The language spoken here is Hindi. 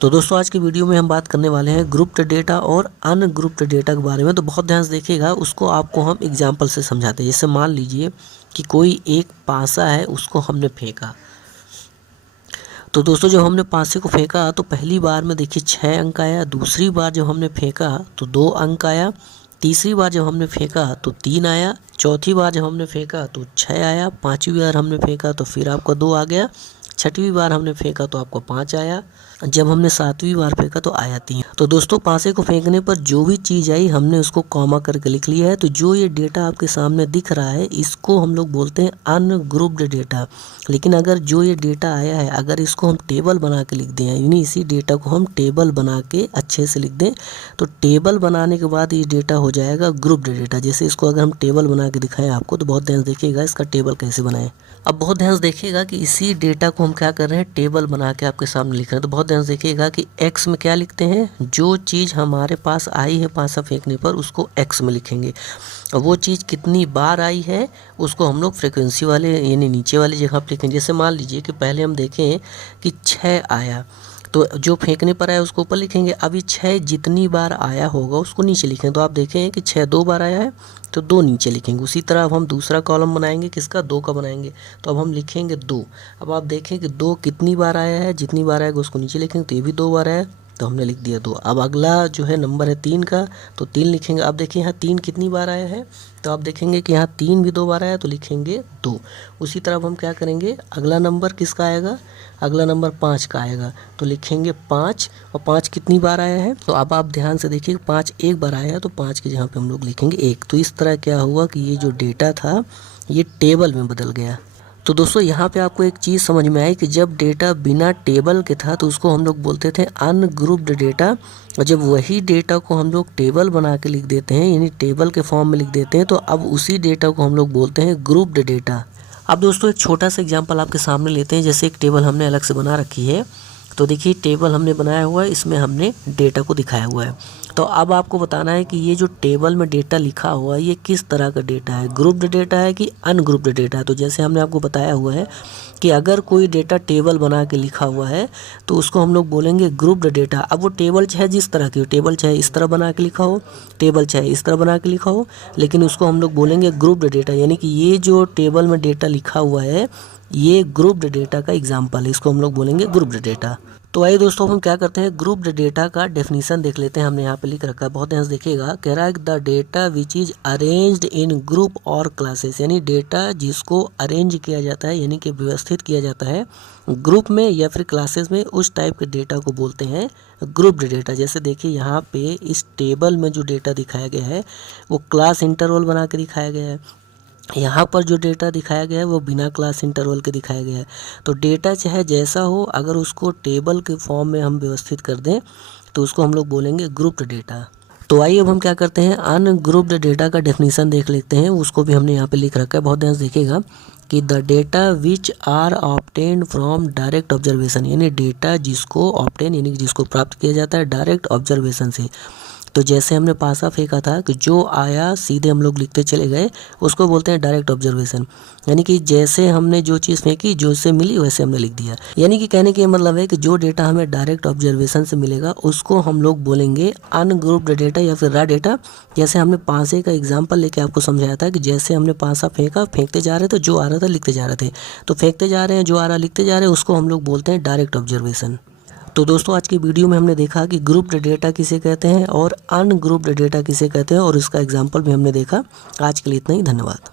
तो दोस्तों आज की वीडियो में हम बात करने वाले हैं ग्रुप्ड डेटा और अनग्रुप्ड डेटा के बारे में। तो बहुत ध्यान से देखिएगा, उसको आपको हम एग्जांपल से समझाते हैं। जैसे मान लीजिए कि कोई एक पासा है, उसको हमने फेंका। तो दोस्तों जब हमने पासे को फेंका तो पहली बार में देखिए 6 अंक आया, दूसरी बार जब हमने फेंका तो 2 अंक आया, तीसरी बार जब हमने फेंका तो 3 आया, चौथी बार जब हमने फेंका तो 6 आया, पाँचवीं बार हमने फेंका तो फिर आपका 2 आ गया, छठवीं बार हमने फेंका तो आपको 5 आया, जब हमने सातवीं बार फेंका तो आया 3। तो दोस्तों पासे को फेंकने पर जो भी चीज़ आई हमने उसको कॉमा करके लिख लिया है। तो जो ये डेटा आपके सामने दिख रहा है इसको हम लोग बोलते हैं अनग्रुप्ड डेटा। लेकिन अगर जो ये डेटा आया है अगर इसको हम टेबल बना के लिख दें, यानी इसी डेटा को हम टेबल बना के अच्छे से लिख दें, तो टेबल बनाने के बाद ये डेटा हो जाएगा ग्रुप्ड डेटा। जैसे इसको अगर हम टेबल बना के दिखाएं आपको, तो बहुत ध्यान से देखिएगा इसका टेबल कैसे बनाएं। अब बहुत ध्यान से देखिएगा कि इसी डेटा को हम क्या कर रहे हैं, टेबल बना के आपके सामने लिख रहे हैं। तो बहुत ध्यान से देखिएगा कि एक्स में क्या लिखते हैं, जो चीज़ हमारे पास आई है पासा फेंकने पर उसको एक्स में लिखेंगे, और वो चीज़ कितनी बार आई है उसको हम लोग फ्रिक्वेंसी वाले यानी नीचे वाली जगह पर लिखेंगे। जैसे मान लीजिए कि पहले हम देखें कि 6 आया, तो जो फेंकने पर आया उसको ऊपर लिखेंगे। अभी 6 जितनी बार आया होगा उसको नीचे लिखेंगे। तो आप देखें कि 6 2 बार आया है तो 2 नीचे लिखेंगे। उसी तरह अब हम दूसरा कॉलम बनाएंगे, किसका, 2 का बनाएंगे। तो अब हम लिखेंगे 2। अब आप देखें कि 2 कितनी बार आया है, जितनी बार आएगा उसको नीचे लिखेंगे। तो ये भी 2 बार आया तो हमने लिख दिया 2। अब अगला जो है नंबर है 3 का, तो 3 लिखेंगे। अब देखिए यहाँ 3 कितनी बार आया है, तो आप देखेंगे कि यहाँ 3 भी 2 बार आया तो लिखेंगे 2। उसी तरह अब हम क्या करेंगे, अगला नंबर किसका आएगा, अगला नंबर 5 का आएगा तो लिखेंगे 5। और 5 कितनी बार आया है, तो अब आप ध्यान से देखिए 5 एक बार आया है तो 5 की जगह पे हम लोग लिखेंगे 1। तो इस तरह क्या हुआ कि ये जो डेटा था ये टेबल में बदल गया। तो दोस्तों यहाँ पे आपको एक चीज़ समझ में आई कि जब डेटा बिना टेबल के था तो उसको हम लोग बोलते थे अनग्रुप्ड डेटा, और जब वही डेटा को हम लोग टेबल बना के लिख देते हैं यानी टेबल के फॉर्म में लिख देते हैं, तो अब उसी डेटा को हम लोग बोलते हैं ग्रुप्ड डेटा। अब दोस्तों एक छोटा सा एग्जांपल आपके सामने लेते हैं। जैसे एक टेबल हमने अलग से बना रखी है, तो देखिए टेबल हमने बनाया हुआ है, इसमें हमने डेटा को दिखाया हुआ है। तो अब आपको बताना है कि ये जो टेबल में डेटा लिखा हुआ है ये किस तरह का डेटा है, ग्रुप्ड डेटा है कि अनग्रुप्ड डेटा है। तो जैसे हमने आपको बताया हुआ है कि अगर कोई डेटा टेबल बना के लिखा हुआ है तो उसको हम लोग बोलेंगे ग्रुप्ड डेटा। अब वो टेबल चाहे जिस तरह की हो, टेबल चाहे इस तरह बना के लिखा हो, टेबल चाहे इस तरह बना के लिखा हो, लेकिन उसको हम लोग बोलेंगे ग्रुप्ड डेटा। यानी कि ये जो टेबल में डेटा लिखा हुआ है ये ग्रुप्ड डेटा का एग्जाम्पल है, इसको हम लोग बोलेंगे ग्रुप्ड डेटा। तो आइए दोस्तों हम क्या करते हैं, ग्रुप्ड डेटा का डेफिनेशन देख लेते हैं। हमने यहाँ पे लिख रखा है, बहुत ध्यान से देखिएगा। कह रहा है the data which is arranged in group और क्लासेस, यानी डेटा जिसको अरेंज किया जाता है यानी कि व्यवस्थित किया जाता है ग्रुप में या फिर क्लासेस में, उस टाइप के डेटा को बोलते हैं ग्रुप्ड डेटा। जैसे देखिए यहाँ पे इस टेबल में जो डेटा दिखाया गया है वो क्लास इंटरवल बना के दिखाया गया है, यहाँ पर जो डेटा दिखाया गया है वो बिना क्लास इंटरवल के दिखाया गया है। तो डेटा चाहे जैसा हो, अगर उसको टेबल के फॉर्म में हम व्यवस्थित कर दें तो उसको हम लोग बोलेंगे ग्रुप्ड डेटा। तो आइए अब हम क्या करते हैं, अनग्रुप्ड डेटा का डेफिनेशन देख लेते हैं। उसको भी हमने यहाँ पे लिख रखा है, बहुत ध्यान से देखिएगा कि the data which are obtained from direct observation, यानी डेटा जिसको ऑब्टेन यानी कि जिसको प्राप्त किया जाता है डायरेक्ट ऑब्जर्वेशन से। तो जैसे हमने पासा फेंका था कि जो आया सीधे हम लोग लिखते चले गए, उसको बोलते हैं डायरेक्ट ऑब्जर्वेशन। यानी कि जैसे हमने जो चीज़ फेंकी जो उससे मिली वैसे हमने लिख दिया। यानी कि कहने का मतलब है कि जो डेटा हमें डायरेक्ट ऑब्जर्वेशन से मिलेगा उसको हम लोग बोलेंगे अनग्रुप्ड डेटा या फिर रॉ डेटा। जैसे हमने पासे का एग्जाम्पल लेके आपको समझाया था कि जैसे हमने पासा फेंका, फेंकते जा रहे थे, जो आ रहा था लिखते जा रहे थे, तो फेंकते जा रहे हैं, जो आ रहा लिखते जा रहे हैं, उसको हम लोग बोलते हैं डायरेक्ट ऑब्जर्वेशन। तो दोस्तों आज की वीडियो में हमने देखा कि ग्रुप्ड डेटा किसे कहते हैं और अनग्रुप्ड डेटा किसे कहते हैं, और इसका एग्जाम्पल भी हमने देखा। आज के लिए इतना ही, धन्यवाद।